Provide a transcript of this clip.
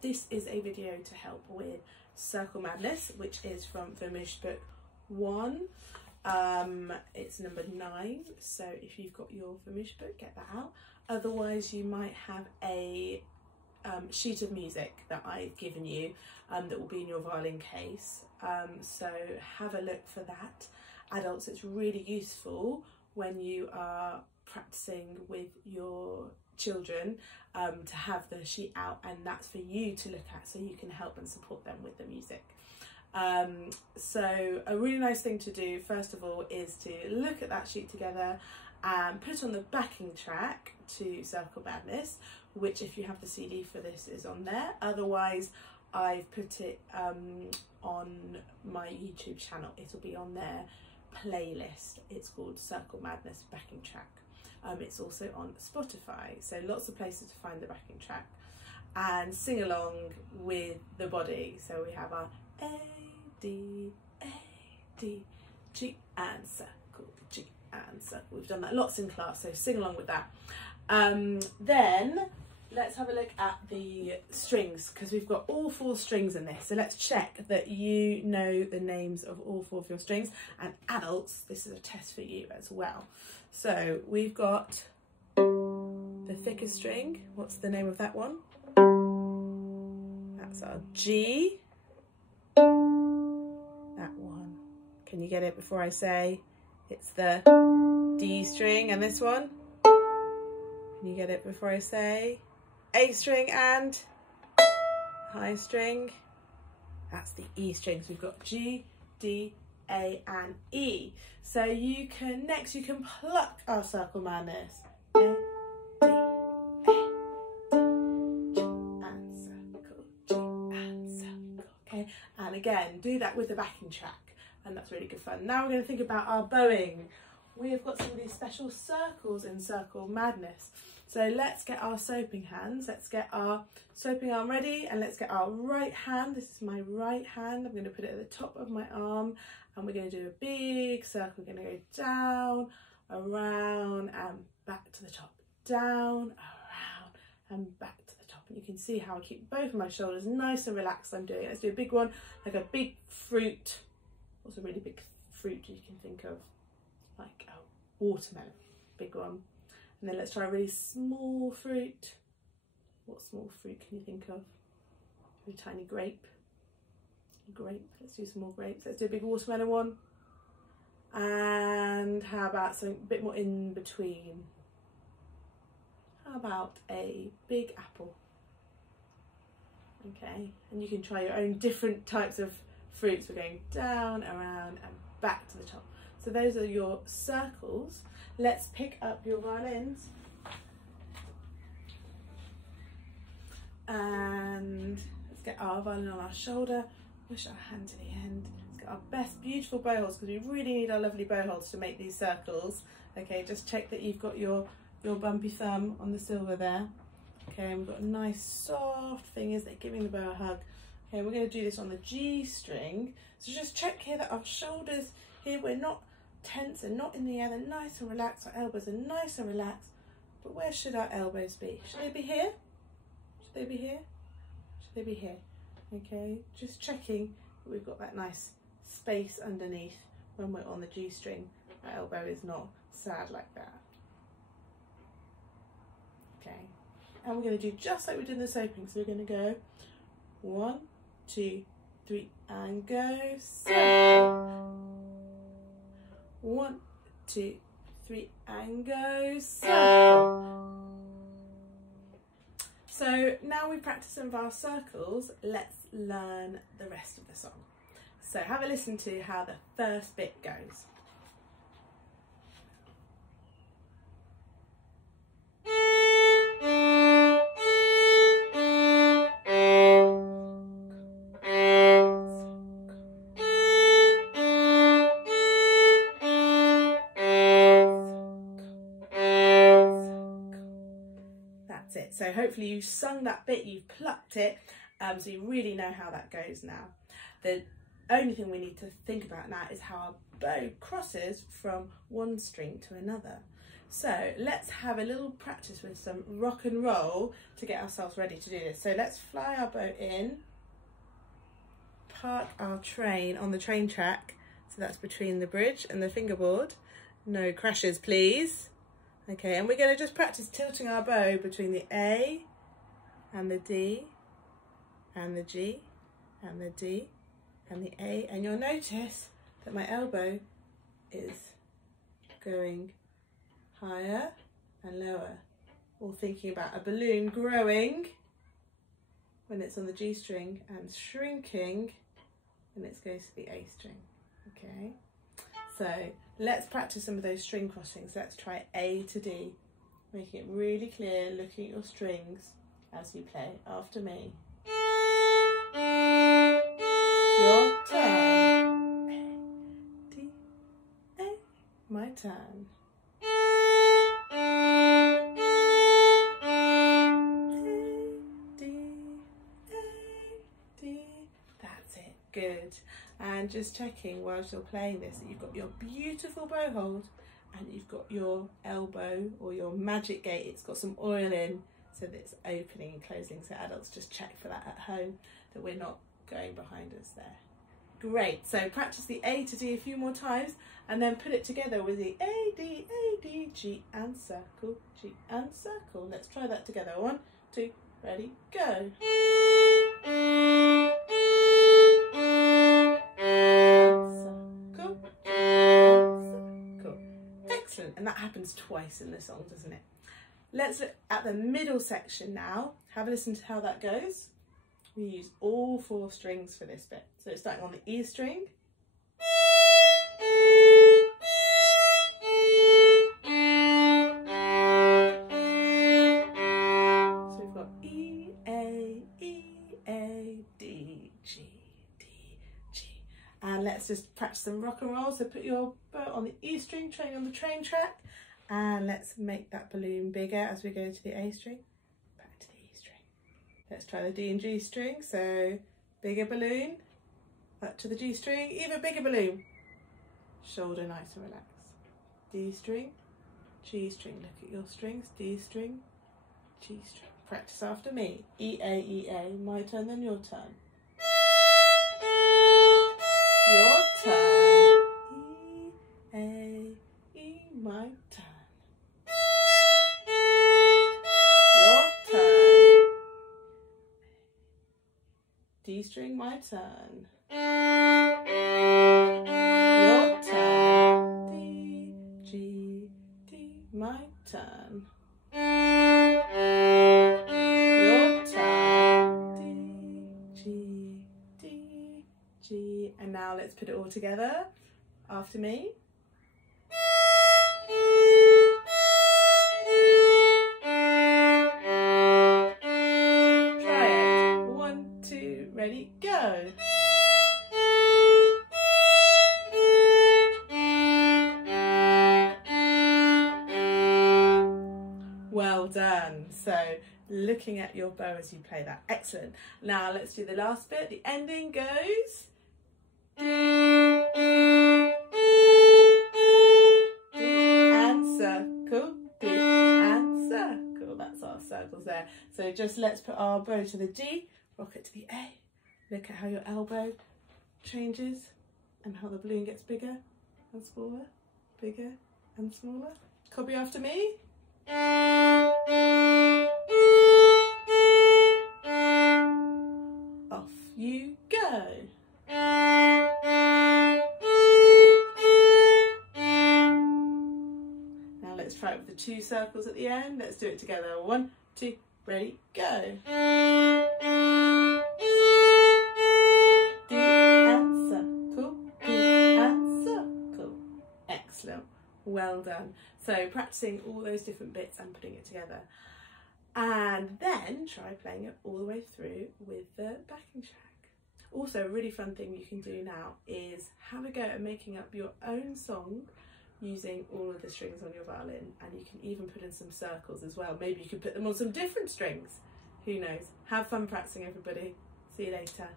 This is a video to help with Circle Madness, which is from Vermouche book 1. It's number 9, so if you've got your Vermouche book, get that out. Otherwise you might have a sheet of music that I've given you that will be in your violin case, so have a look for that. Adults, it's really useful when you are practicing with your children to have the sheet out, and that's for you to look at so you can help and support them with the music. So a really nice thing to do first of all is to look at that sheet together and put on the backing track to Circle Madness, which if you have the CD for this is on there. Otherwise I've put it on my YouTube channel. It'll be on their playlist. It's called Circle Madness backing track. It's also on Spotify, so lots of places to find the backing track, and sing along with the body. So we have our A, D, G and circle, G and circle. We've done that lots in class, so sing along with that. Then let's have a look at the strings, because we've got all 4 strings in this. So let's check that you know the names of all 4 of your strings, and adults, this is a test for you as well. So we've got the thickest string. What's the name of that one? That's our G. That one. Can you get it before I say? It's the D string, and this one? Can you get it before I say? A string and high string. That's the E string. So we've got G, D, A and E. So you can pluck our Circle Madness. A, D, A, D, G and circle, G and circle. Okay, and again do that with the backing track, and that's really good fun. Now we're going to think about our bowing. We have got some of these special circles in Circle Madness. So let's get our soaping hands. Let's get our soaping arm ready, and let's get our right hand. This is my right hand. I'm going to put it at the top of my arm, and we're going to do a big circle. We're going to go down, around and back to the top. Down, around and back to the top. And you can see how I keep both of my shoulders nice and relaxed. I'm doing it. Let's do a big one, like a big fruit. What's a really big fruit you can think of? Like a watermelon, big one. And then let's try a really small fruit. What small fruit can you think of? A tiny grape. Grape. Let's do some more grapes. Let's do a big watermelon one. And how about something a bit more in between? How about a big apple? Okay, and you can try your own different types of fruits. We're going down, around and back to the top. So those are your circles. Let's pick up your violins. And let's get our violin on our shoulder, push our hand to the end. Let's get our best beautiful bow holds, because we really need our lovely bow holds to make these circles. Okay, just check that you've got your bumpy thumb on the silver there. Okay, and we've got nice soft fingers that are giving the bow a hug. Okay, we're going to do this on the G string. So just check here that our shoulders here, we're not tense and not in the air, they're nice and relaxed. Our elbows are nice and relaxed. But where should our elbows be? Should they be here? Should they be here? Should they be here? Okay, just checking that we've got that nice space underneath when we're on the G string. Our elbow is not sad like that. Okay, and we're going to do just like we did in the soaping. So we're going to go 1, 2, 3 and go circle. 1, 2, 3 and go circle. So now we've practiced some of our circles, let's learn the rest of the song. So have a listen to how the first bit goes. So hopefully you sung that bit, you've plucked it, so you really know how that goes now. The only thing we need to think about now is how our bow crosses from one string to another. So let's have a little practice with some rock and roll to get ourselves ready to do this. So let's fly our bow in, park our train on the train track. So that's between the bridge and the fingerboard. No crashes, please. Okay, and we're going to just practice tilting our bow between the A and the D and the G and the D and the A. And you'll notice that my elbow is going higher and lower, or thinking about a balloon growing when it's on the G string and shrinking when it goes to the A string. Okay, so let's practice some of those string crossings. Let's try A to D, making it really clear, looking at your strings as you play after me. Your turn. A, D, A, my turn. Good. And just checking whilst you're playing this that you've got your beautiful bow hold and you've got your elbow or your magic gate. It's got some oil in so that it's opening and closing. So adults, just check for that at home, that we're not going behind us there. Great. So practice the A to D a few more times and then put it together with the A, D, G and circle, G and circle. Let's try that together. 1, 2, ready, go. And that happens twice in the song, doesn't it? Let's look at the middle section now. Have a listen to how that goes. We use all 4 strings for this bit. So it's starting on the E string. So we've got E, A, D, G, D, G. And let's just practice some rock and roll. So put your bow on the E string, train on the train track, and let's make that balloon bigger as we go to the A string, back to the E string. Let's try the D and G string. So bigger balloon, back to the G string, even bigger balloon. Shoulder nice and relaxed. D string, G string. Look at your strings. D string, G string. Practice after me. E, A, my turn, then your turn. Your turn. E, A, E, my turn. Your turn. D string, my turn. Your turn. D, G, D, my turn. Your turn. D, G, D, G. And now let's put it all together after me. Try it. 1, 2, ready, go. Well done. So looking at your bow as you play that. Excellent. Now let's do the last bit. The ending goes D and circle, D and circle. That's our circles there. So just let's put our bow to the D, rock it to the A. Look at how your elbow changes and how the balloon gets bigger and smaller, bigger and smaller. Copy after me. Off you go. Now let's try it with the 2 circles at the end. Let's do it together. 1, 2, ready, go. D and circle, D and circle. Excellent. Well done. So practicing all those different bits and putting it together. And then try playing it all the way through with the backing track. Also, a really fun thing you can do now is have a go at making up your own song using all of the strings on your violin, and you can even put in some circles as well. Maybe you could put them on some different strings. Who knows? Have fun practicing, everybody. See you later.